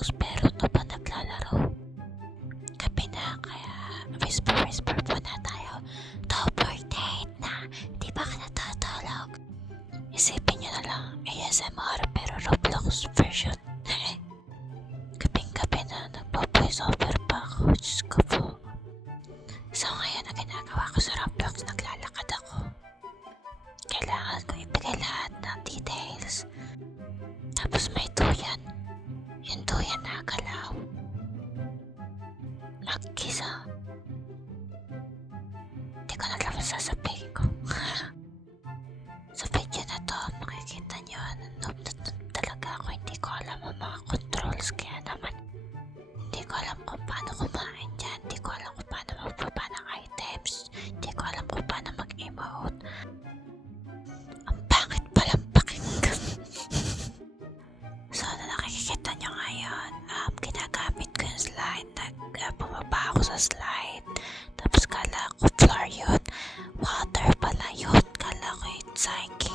Roblox pero no pa naglalaro. Gabi na kaya whisper muna tayo. Double date na, di ba ka natutulog? Isipin nyo na lang, ASMR pero Roblox version. Gabing-gabi na, nagpa-voice over pa ako. Diyos ko po. So ngayon ang ginagawa ko sa Roblox, naglalakad ako. Kailangan ko ibigay lahat ng details. Tapos may duyan. Yung duyan nakagalaw. Nagkisa. Hindi ko na alam sasabihin ko. Sa video na to, makikita nyo noob na talaga ako. Hindi ko alam ang mga controls. Kaya naman, hindi ko alam kung paano kumain dyan. Hindi ko alam kung paano magbaba ng items. Hindi ko alam kung paano mag-emote. Ang pangit palang pakinggan. So, na nakikita nyo ngayon, ginagamit ko yung slide. Bumaba ako sa slide. Tapos kala ko floor yun. Water pala yun. Kala ko yung psyche.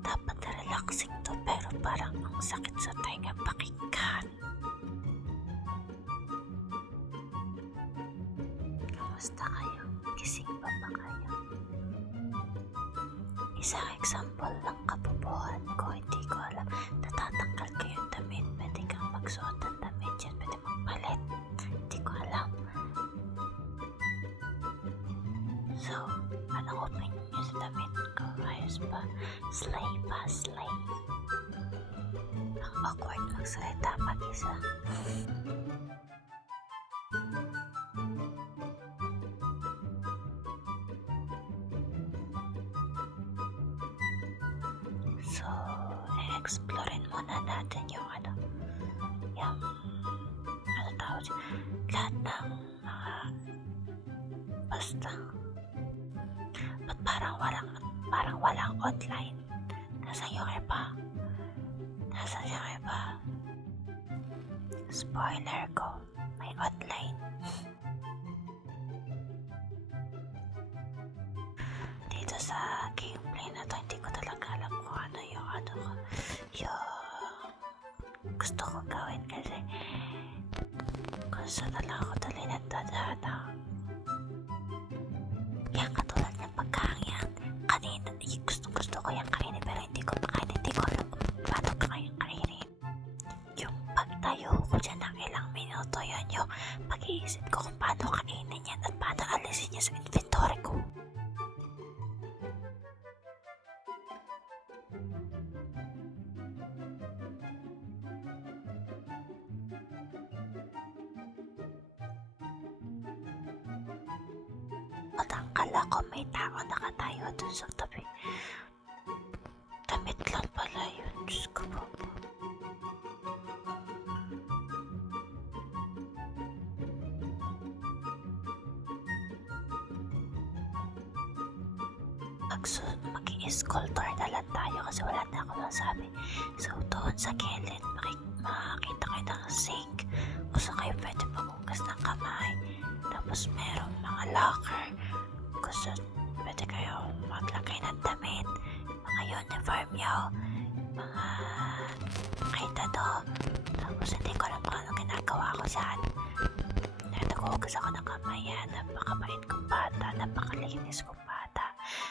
Dapat relaxing to pero parang ang sakit sa tainga pakinggan. Kamusta kayo? Gising pa ba kayo? Isang example lang kabubuhan ko. Hindi ko alam. Natatanggal ko yung damit. Pwede kang magsuot ng damit yan. Pwede magpalit. Hindi ko alam. So, anong opinion nyo sa damit ko? Ayos ba? Slay ba? Slay. Ang awkward magsalita mag-isa. So, i-explorein muna natin yung tawag siya, lahat ng mga basta. Ba't parang walang online? Nasaan yung iba? Spoiler ko, may online. Dito sa gameplay na to, hindi ko talaga alam kung ano yung gusto kong gawin kasi kung saan na lang ako dali nagdadada. Yan katulad ng pagkahangyan. Kanina, gusto ko yung kainin pero hindi ko makain. Hindi ko alam kung paano kayang kainin. Yung pagtayo ko dyan ng ilang minuto, yun yung pag-iisip ko kung paano kainin yan at paano alisin niya sa inventory ko. At akala ko may tao nakatayo dun sa tabi. Damit lang pala yun. Diyos ko po. Mag-i-sculptor na lang tayo kasi wala na ako masabi. So doon sa gilid makakita kayo ng sink kung saan kayo pwede maghugas ng kamay. Tapos merong mga locker kung saan pwede kayo maglagay ng damit, mga uniform nyo, mga makita do. Tapos hindi ko alam kung ano ginagawa ko dyan. Naghuhugas ako ng kamay yan. Napakabait kong bata, napakalinis kong bata.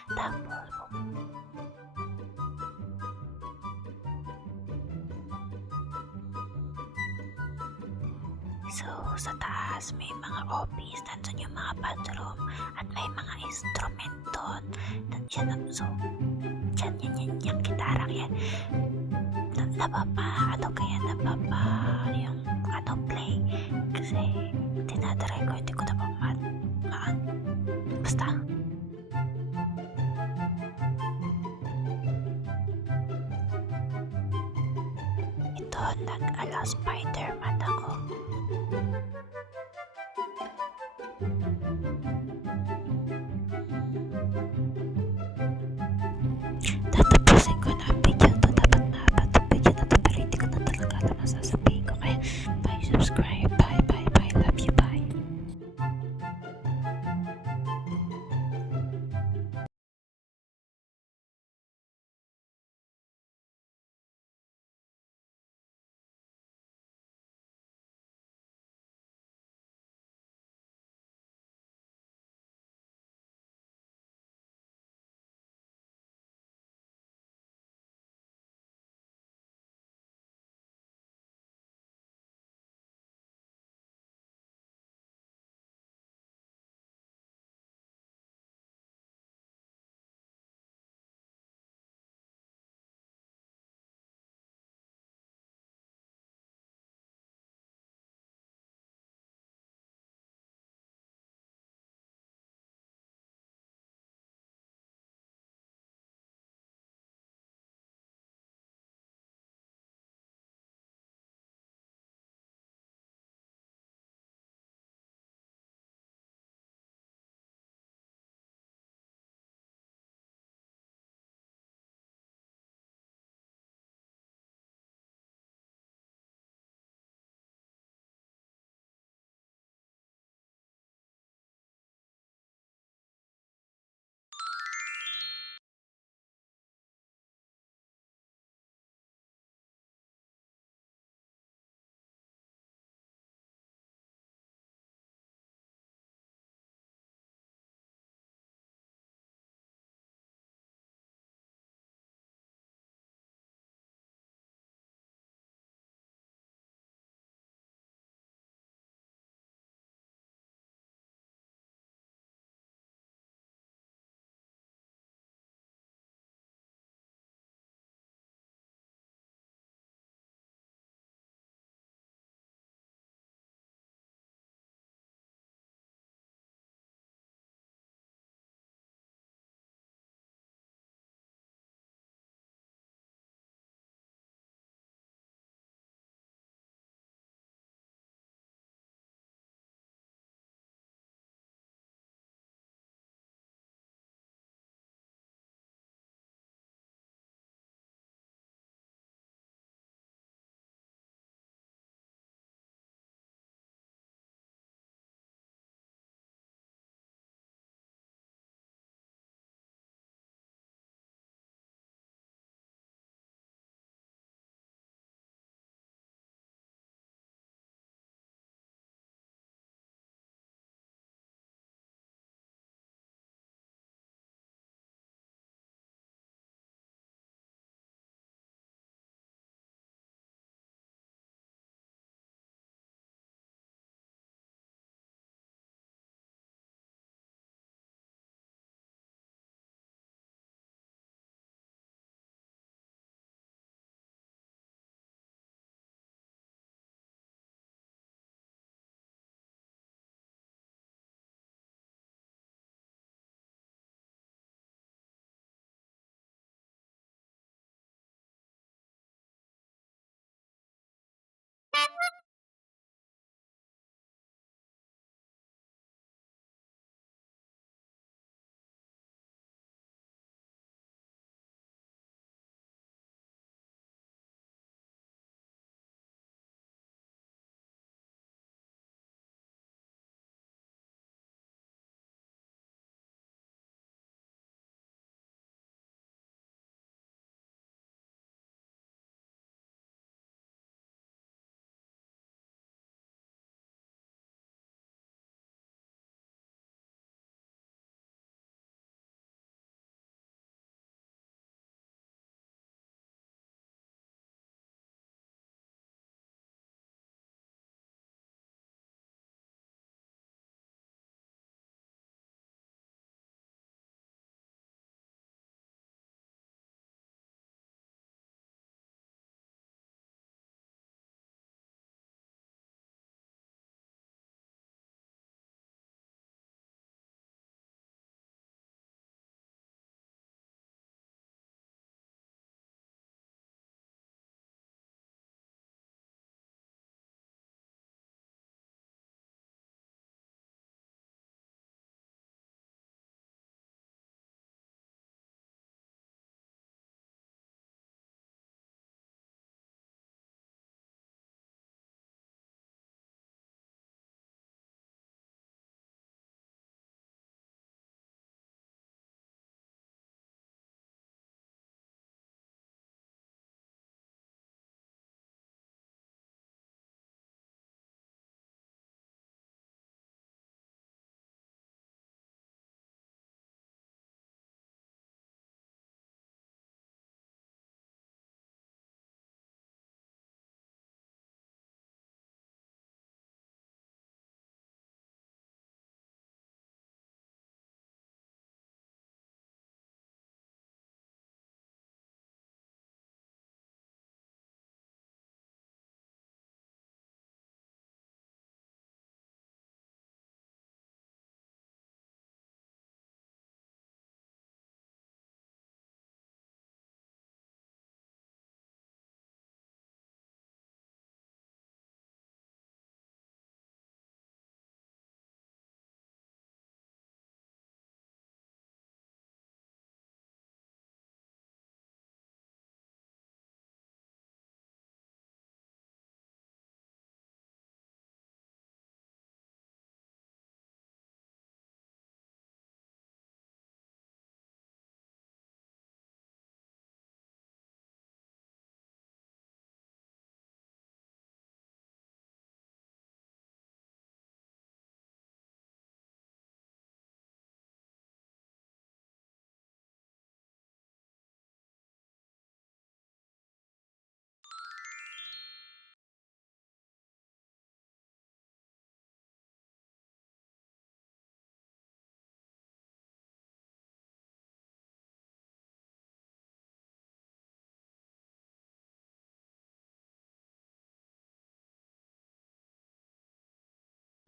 Tapos so, sa taas may mga office, nandun yung mga bathroom, at may mga instrument doon. So, dyan yung gitarang yan. Nababa yung play. Kasi, tinatry ko, hindi ko basta. Ito, nag-ala Spider-Man ako. Tatapusin ko na ang video to. Dapat mahaba itong video na to pero hindi ko na talaga alam ang sasabihin ko. Kaya, bye, subscribe, bye, love you, bye.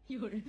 有人。